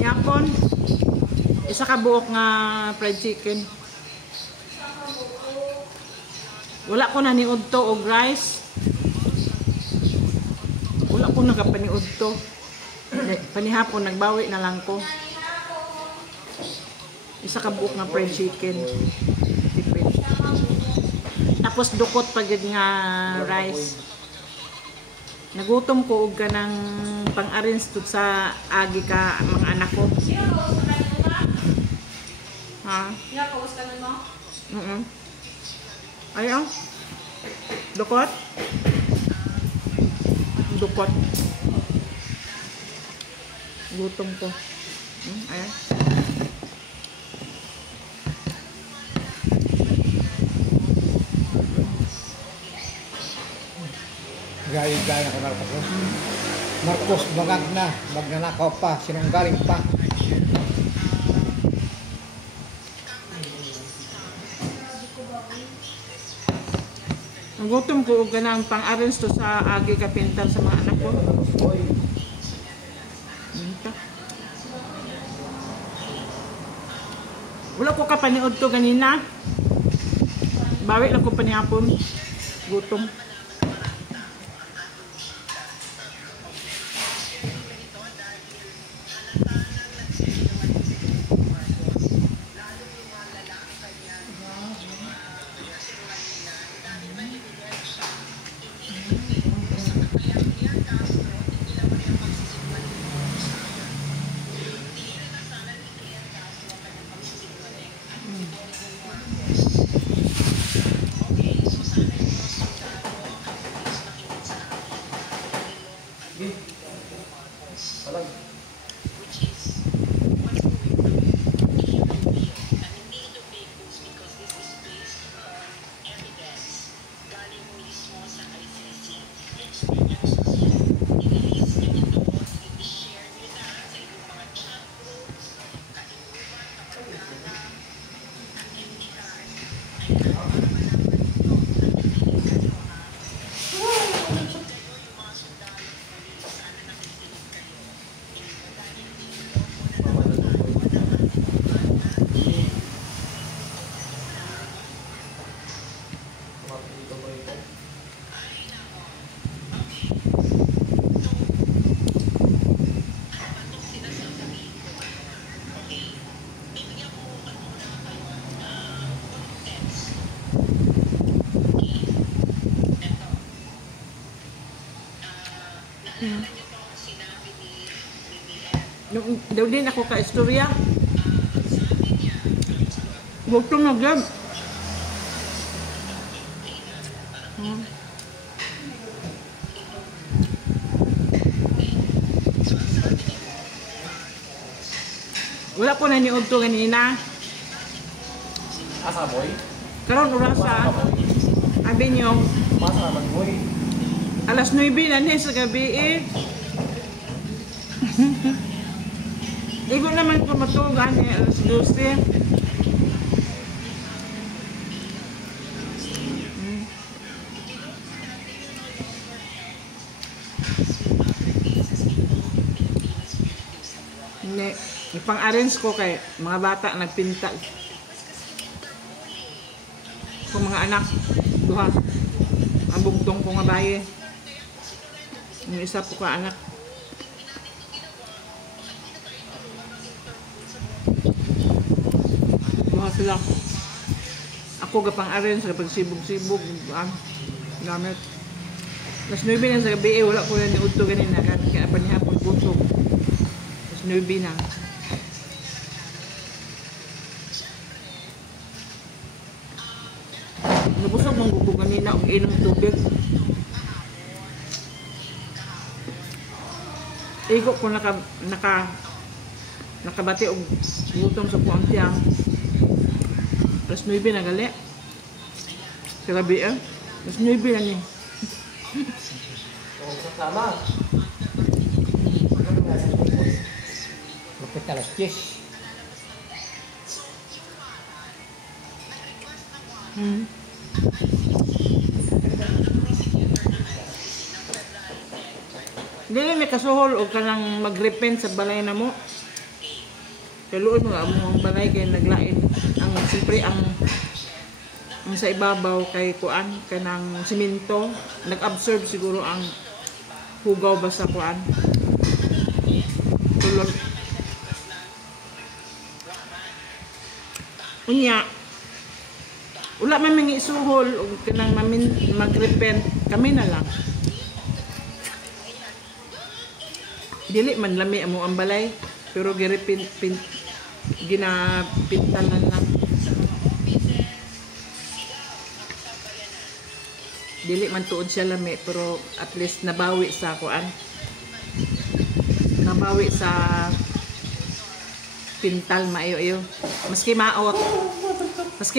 Yapon. Isa ka buok nga fried chicken. Wala ko na niud to og rice. Wala ko nagapaniud to. Panihapon nagbawi na lang ko. Isa ka buok nga fried chicken. Tipid. Tapos dukot pa gid nga rice. Nagutom ko og kanang pang-arrange tud sa agi ka mga anak ko. Ha? Ya, kawas ka mo? Ayaw. Dukot. Dukot. Gutom ko. Ayaw. Gaya-gaya na ko Marcos. Marcos bangag na, magnanakaw pa, sinunggaling pa. Nagutom ko og ganang pang-arrange to sa agi ka pintal sa mga anak ko. Wala ko kapaniod to ganina. Bawi lang ko panihapon. Gutom. Daw din ako ka-istorya. Gutom na gab. Wala ko na niod to ganina. Asa boy? Karon orasa. Abi niyo. Masa naman boy? Alas 9 na ni sa gabi eh. Igo naman ko matugan eh, alas 12. Hindi, ipang-arrange ko kay mga bata nagpinta. Kung mga anak, duha. Ang bugtong ko nga baye. Yung isa po ka anak. Sila. Ako gapang arrange kapag sibog-sibog gamit. Mas 9 na sa gabi wala ko na niudto ganina kaya panihapon busog. Mas 9 na. Nabusog mong gugo ganina og inom tubig. Igo ko nakabati og gutom sa kuang tiyang. Alas 9 na gali. Sa gabi eh. Alas 9 na ni. Sama. Lapit alas 10. Dili may kasuhol o kanang mag-repent sa balay na mo. Kaya luoy mga among balay kay naglain. Ang siyempre ang sa ibabaw kay kuan kanang simento, nag-absorb siguro ang hugaw ba sa kuan. Tulog. Unya, wala man mga isuhol o kanang mag-repent, kami na lang. Dili man lami amo ang balay, pero ginapintalan lang. Dili man tuod siya lami, pero at least nabawi sa kuan. Nabawi sa pintal maayo-ayo. Maski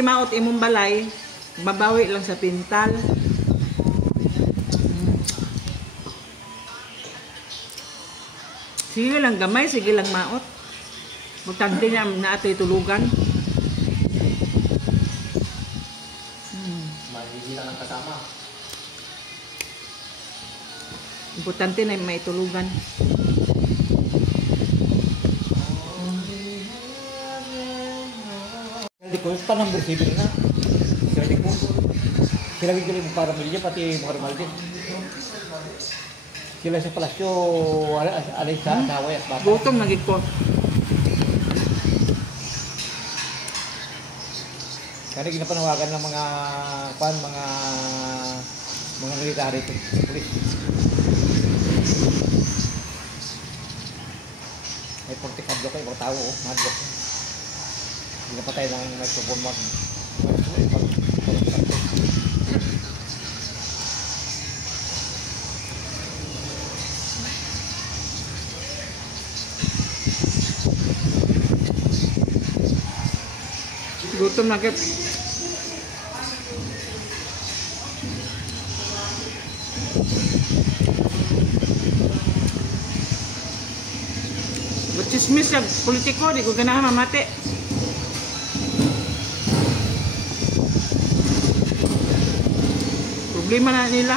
maot imong balay, babawi lang sa pintal. Sige lang gamay, sige lang maot. Butante niya na ato'y tulugan. Mahihila ng kasama. Importante na may tulugan. Hindi ko, panang receiver na. Hindi ko. Sila bigyan mo para milya, pati mga Romaldi. Sila sa palasyo, alay sa naway at bata. Gutom nagig ko. Kaya ginapanawagan ng mga military sa pulis. May portikablo kayo, mga tao, madlock. Hindi na patay ng microphone mag. Gutom nagig. Chismis yung politiko, di ko ganahan mamati. Problema na nila.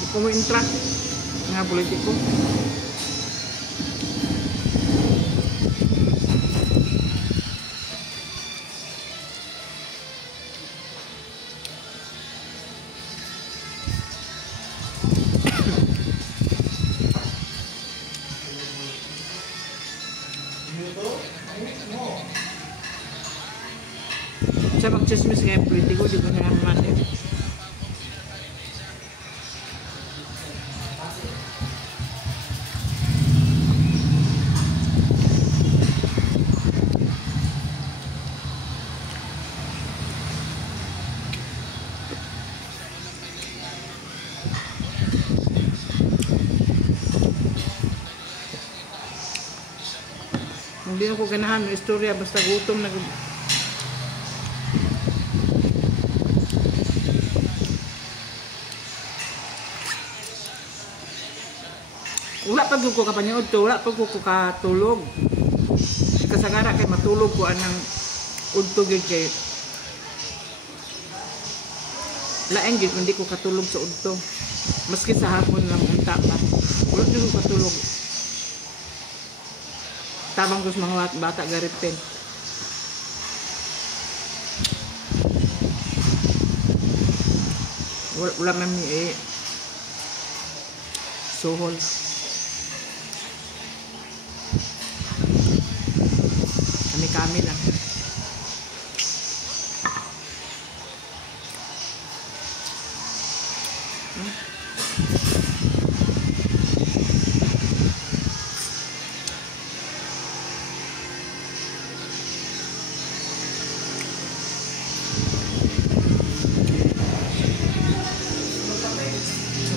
Di ko mo intra nga politiko. Sa mag-chismis nga yung politiko, di ko na mamati. Hindi ako ganahan ng istorya, basta gutom na. Wala pag ko kapanyod to, wala pag ko katulog. Kasagara kay matulog ko anang udto gyud kay laeng gyud hindi ko katulog sa udto. Maski sa hapon lang unta pa. Wala gyud ko katulog. Tabang ko sa mga bata garipin. Wala man mi suhol. Kami lang.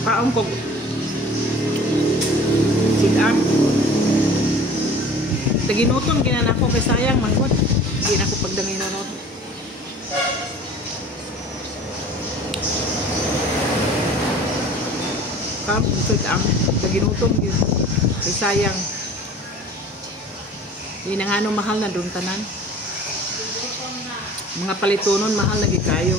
Kaong ko sidam. Taginuton ginan ako kay sayang manghod. Di na ako pagdanginon. Kaong sidam taginuton gyud. Kay sayang. Di nang ano mahal na dun tanan. Mga palitonon mahal na gid kayo.